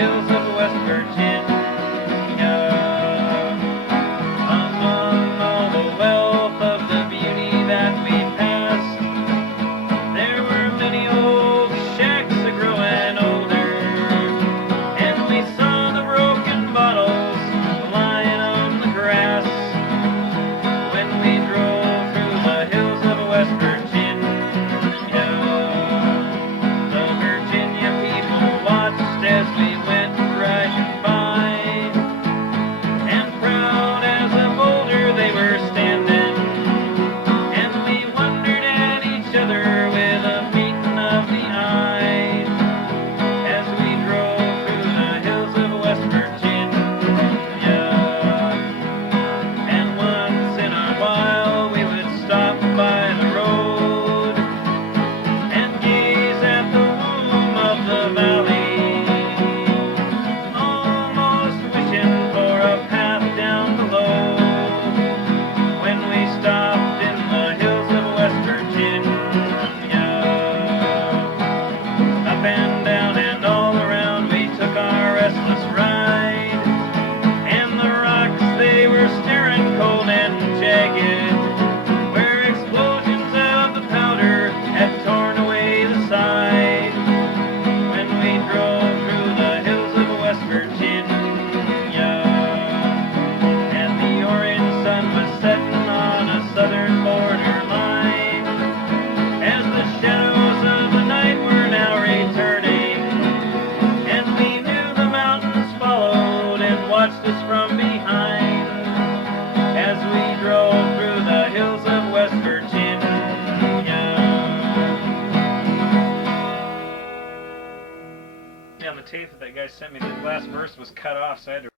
hills of West Virginia. Among all the wealth of the beauty that we passed, there were many old shacks a-growing older, and we saw the broken bottles lying on the grass when we drove through the hills of West Virginia. The Virginia people watched as we went riding by, and proud as a boulder they were standing, and we wondered at each other with a meeting of the eye as we drove through the hills of West Virginia. And once in a while we would stop by the road and gaze at the womb of the valley, almost wishing for a path down below. When we stopped in the hills of West Virginia, up and down and all around we took our restless ride, and the rocks they were staring cold and jagged, where explosions of the powder had torn away the side. When we drove through the hills of West Virginia, and the orange sun was setting on a southern borderline, as the shadows of the night were now returning, and we knew the mountains followed and watched us from behind as we drove through the hills of West Virginia. Yeah, on the tape that guy sent me, the last verse was cut off, so I had to